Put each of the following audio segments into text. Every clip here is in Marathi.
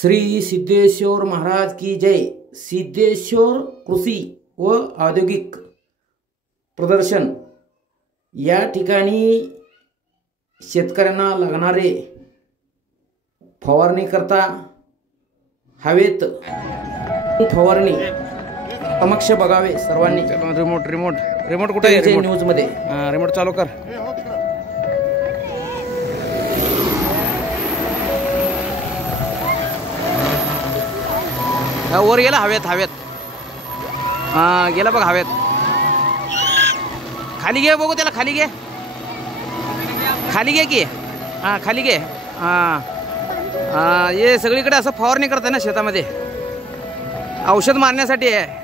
श्री सिद्धेश्वर महाराज की जय। सिद्धेश्वर कृषी व औद्योगिक प्रदर्शन या ठिकाणी शेतकऱ्यांना लागणारे फवारणी करता हवेत फवारणी समक्ष बघावे सर्वांनी। रिमोट रिमोट रिमोट कुठे आहे? न्यूज मध्ये रिमोट चालू कर। वर गेला हवेत हवेत गेला बघ हवेत। खाली घे बघू त्याला, खाली घे खाली घे की खाली घे। हे सगळीकडे असं फवारणी करतात ना शेतामध्ये, औषध मारण्यासाठी आहे।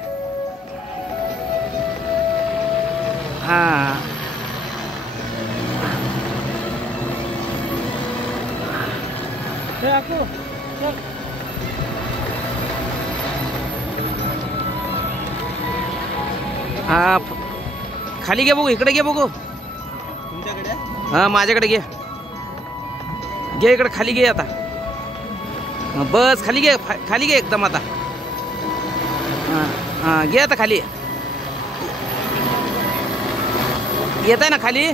खाली घे बघू, इकडे घे बघू। माझ्याकडे घे, घे इकडे खाली घे आता। बस खाली घे, खाली घे एकदम आता। घे आता खाली, येत आहे ना खाली।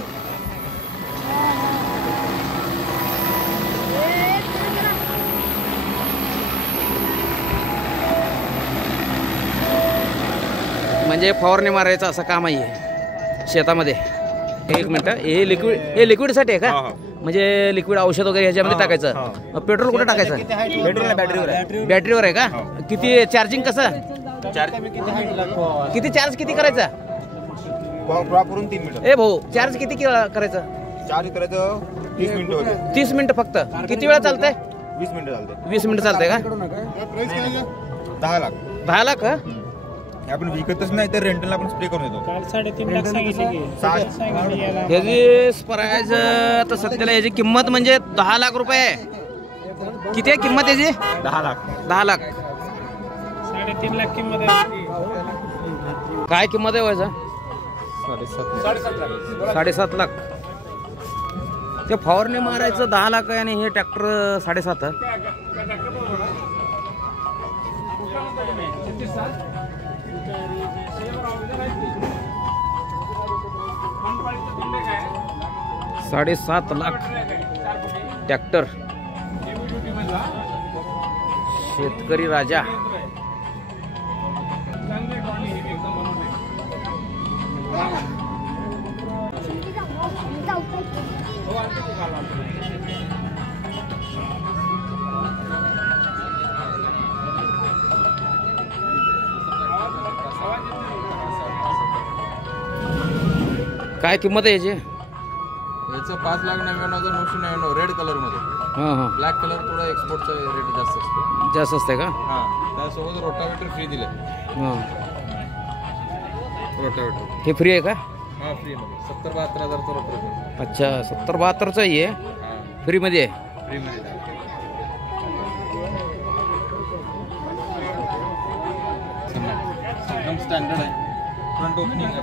म्हणजे फवारणी मारायचं असं काम आहे शेतामध्ये। एक मिनिट, हे लिक्विड, हे लिक्विडसाठी आहे का? म्हणजे लिक्विड औषध वगैरे ह्याच्यामध्ये टाकायचं। पेट्रोल कुठे टाकायचं? पेट्रोल बॅटरीवर आहे का? किती चार्जिंग कसं? किती चार्ज किती करायचा? वापरून 3 मिनिट। ए भाऊ, चार्ज किती करायचं? चार्ज करायचं 30 मिनिटं होते। 30 मिनिटं फक्त? किती वेळा चालतंय? 20 मिनिटं चालते। 20 मिनिटं चालतंय का? 10 लाख। 10 लाख का? आपण विकतच नाही तर रेंटलला आपण स्प्रे करून देतो। 3.5 लाख सांगितली। ह्याची प्राइस तर सध्याला याची किंमत म्हणजे 10 लाख रुपये आहे। किती आहे किंमत याची? 10 लाख। 10 लाख 3.5 लाख किंमत आहे। काय किंमत आहे व्हायचा? 7.5 लाख। ते फवारणी मारायचं 10 लाख आहे आणि हे ट्रॅक्टर 7.5। $7.5 लाख ट्रॅक्टर। शेतकरी राजा। काय किंमत आहे याची? याचं 5,99,999 रेड कलर मध्ये। ब्लॅक कलर थोडा एक्सपोर्टचा रेट जास्त असतो। जास्त असते का? त्यासोबत रोटावेटर फ्री दिले। रोटावेटर हे फ्री आहे का? फ्री मध्ये 70-72 रोटावेटर। अच्छा, 70-72चा आहे, फ्री मध्ये आहे? फ्री मध्ये एकदम स्टँडर्ड आहे। फ्रंट ओपनिंग आहे,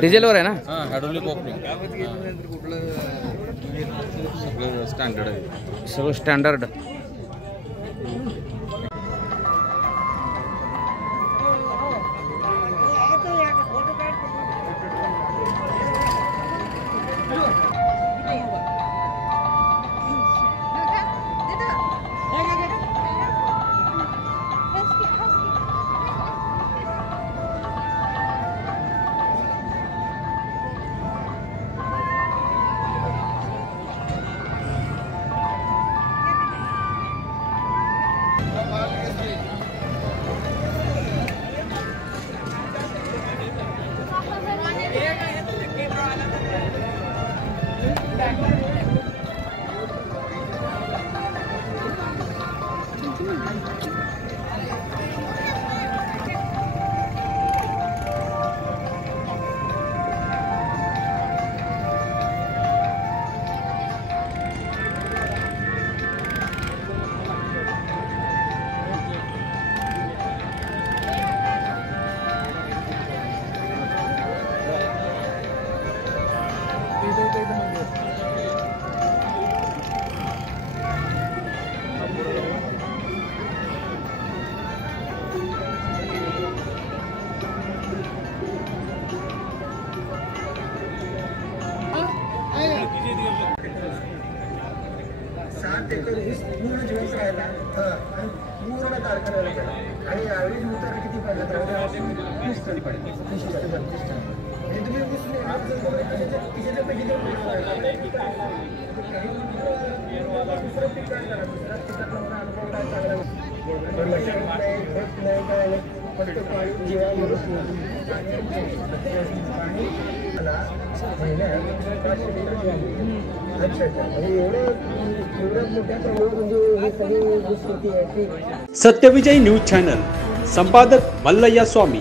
डिझेलवर आहे ना? हायड्रोलिक ओपनिंग सगळं स्टँडर्ड आहे, सगळं स्टँडर्ड। तर वीस पूर्ण दिवस राहिला आणि पूर्ण कारखान्याला गेला आणि यावेळी उतार किती पडला तर 30 टन पडले 30 टन म्हणजे तुम्ही ऊस त्याच्यापैकी दुसरं पीक काय करा दुसऱ्या पिकातला अनुभव काय चांगला मशागत नाही खत नाही काय नाही फक्त पाणी जीवामृत पाणी महिन्यात 500 लिटर झाली. अच्छा म्हणजे एवढ्या मोठ्या प्रमाणात म्हणजे ही सगळी ऊस शेती आहे ती. सत्यविजय न्यूज चॅनल संपादक मल्लय्या स्वामी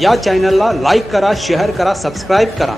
या चॅनलला लाईक करा, शेअर करा, सबस्क्राईब करा.